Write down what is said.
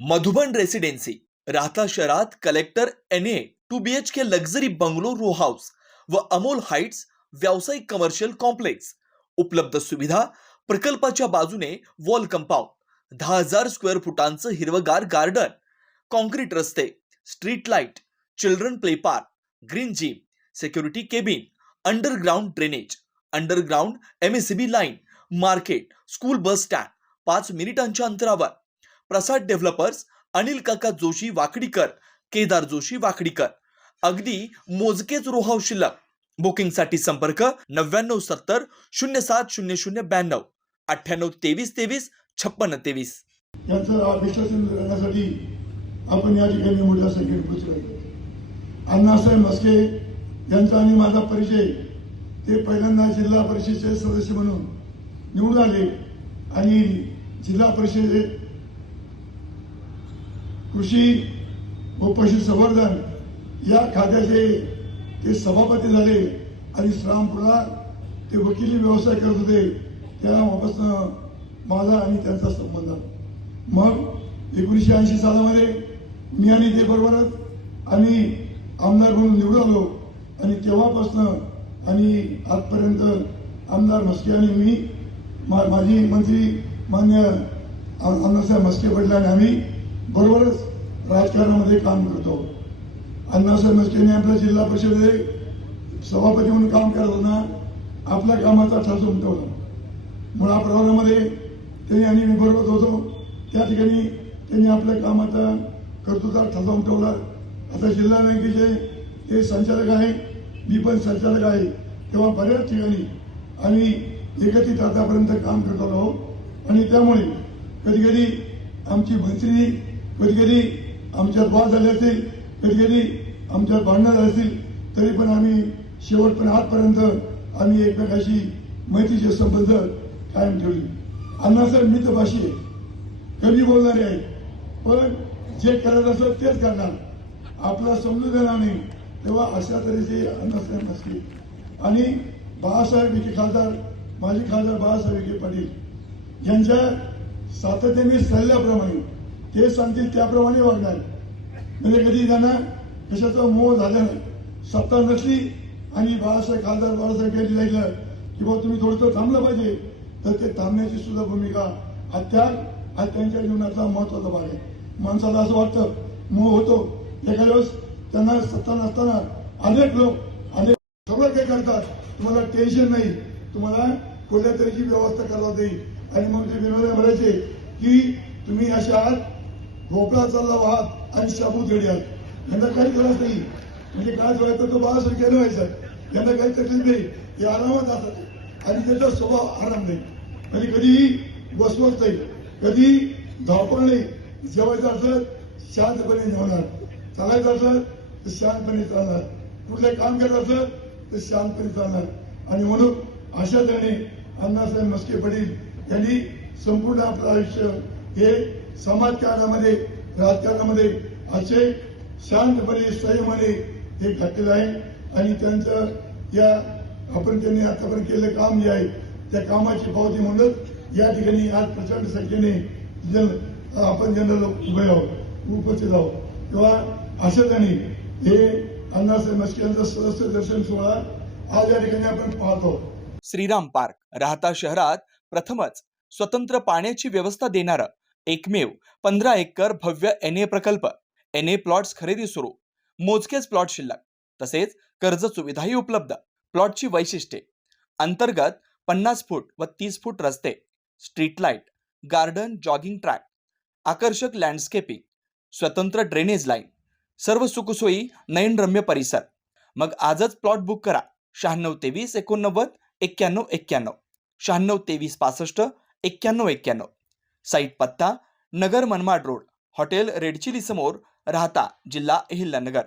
Madhuban Residency Rahata शहरात collector NA 2 BHK luxury bungalow row house व Amol Heights व्यावसायिक कमर्शियल कॉम्प्लेक्स उपलब्ध सुविधा प्रकल्पाच्या बाजूने वॉल कंपाऊंड 10,000 स्क्वेअर फुटांचं हिरवगार गार्डन कॉन्क्रीट रस्ते street light children play park green gym security cabin underground drainage underground MSCB line market school bus stand 5 मिनिटांच्या अंतरावर प्रसाद डेव्हलपर्स अनिल काका जोशी वाकडीकर केदार जोशी वाकडीकर अगदी मोजकेच रो हाऊस शिल्लक बुकिंगसाठी संपर्क 9970 070092 982323 5623 यांचं विश्लेषण करण्यासाठी आपण या ठिकाणी मोठ्या संख्येने पोहोचलो. अण्णासाहेब मस्के यांचा आणि माझा परिचय ते पहिल्यांदा जिल्हा परिषदेचे सदस्य म्हणून निवडून आले आणि जिल्हा परिषदेत कृषी व पशुसंवर्धन या खात्याचे ते सभापती झाले आणि श्रामपुरात ते वकिली व्यवसाय करत होते. तेव्हापासून माझा आणि त्यांचा संबंध. मग 1980 सालामध्ये मी आणि ते बरोबरच आम्ही आमदार म्हणून निवडून आलो आणि तेव्हापासून आणि आजपर्यंत आमदार मस्के आणि मी माजी मंत्री मान्य अण्णासाहेब मस्के पाटील आणि आम्ही बरोबरच राजकारणामध्ये काम करतो. अण्णासाहेब मस्केने आपल्या जिल्हा परिषदेमध्ये सभापती म्हणून काम करत होता. आपल्या कामाचा ठसा उमटवला. मुळा प्रभागामध्ये त्यांनी आणि मी बरोबर होतो. त्या ठिकाणी त्यांनी आपल्या कामाचा कर्तृत्वाचा ठसा उमटवला. आता जिल्हा बँकेचे ते संचालक आहे, मी पण संचालक आहे. तेव्हा बऱ्याच ठिकाणी आम्ही एकत्रित आतापर्यंत काम करत आलो आणि त्यामुळे कधी कधी आमची मैत्री, कधी कधी आमच्यात वाद झाले असतील, कधी कधी आमच्यात भांडणं झाली असतील, तरी पण आम्ही शेवटपर्यंत आजपर्यंत आम्ही एकमेकाशी मैत्रीचे संबंध कायम ठेवले. अण्णासाहेब मितभाषी आहे, कमी बोलणारे आहे, पण जे करत असत तेच करणार, आपला समजून देणार नाही. तेव्हा अशा तऱ्हेचे अण्णासाहेब मस्के आणि बाळासाहेब विखे खासदार, माजी खासदार बाळासाहेब विखे पाटील यांच्या सातत्याने सल्ल्याप्रमाणे ते सांगतील त्याप्रमाणे वागणार. म्हणजे कधी त्यांना कशाचा मोह झाला नाही. सत्ता नसली आणि बाळासाहेब खासदार बाळासाहेब यांनी सांगितलं की बाबा तुम्ही थोडंसं थांबलं पाहिजे, तर ते थांबण्याची सुद्धा भूमिका हा त्यांच्या जीवनातला महत्वाचा भाग आहे. माणसाला असं वाटतं मोह होतो एखाद्या वेळेस, त्यांना सत्ता नसताना अनेक लोक सगळं काही करतात, तुम्हाला टेन्शन नाही, तुम्हाला कुठल्या तरीची व्यवस्था करावी जाईल. आणि मग ते विनोद म्हणायचे की तुम्ही अशा आहात भोपळा चालला वाहत आणि शाबूत रेडी आहात. यांना काही गरज नाही. म्हणजे काय व्हायचं तो बाळासाहेब केलं व्हायचं, यांना काही तकलीफ नाही, हे आरामात असतात आणि त्याचा स्वभाव आराम नाही. म्हणजे कधीही वसवत नाही, कधी धावपळ नाही. जेवायचं असलं शांतपणे जेवणार, चालायचं असलं तर शांतपणे चालणार, कुठलं काम करायचं असलं तर शांतपणे चालणार. आणि म्हणून अशा तऱ्हेने अण्णासाहेब मस्के पाटील यांनी संपूर्ण आपलं आयुष्य हे समाजकारणामध्ये, राजकारणामध्ये असे शांतपणे संयमाने हे घातलेलं आहे. आणि त्यांचं या त्यांनी आतापर्यंत केलेलं काम जे आहे त्या कामाची पावती म्हणूनच या ठिकाणी आज प्रचंड संख्येने आपण जनरल उभे आहोत, उपस्थित आहोत. तेव्हा अशा तऱ्हेने हे अण्णासाहेब मस्के यांचं सदस्य दर्शन सोहळा आज या ठिकाणी आपण पाहतो. श्रीराम पार्क राहता शहरात प्रथमच स्वतंत्र पाण्याची व्यवस्था देणारं एकमेव 15 एकर भव्य NA प्रकल्प. NA प्लॉट्स खरेदी सुरू, मोजकेच प्लॉट शिल्लक, तसेच कर्ज सुविधाही उपलब्ध. प्लॉटची वैशिष्ट्ये: अंतर्गत 50 फूट व 30 फूट रस्ते, street light, garden, jogging track, आकर्षक लँडस्केपिंग, स्वतंत्र ड्रेनेज लाईन, सर्व सुखसोयी, नयनरम्य परिसर. मग आजच प्लॉट बुक करा. 9623 89 91 91 9623 65 91 91. साईट पत्ता: Nagar Manmad road, hotel red chilli समोर, राहता, जिल्हा अहिल्यानगर.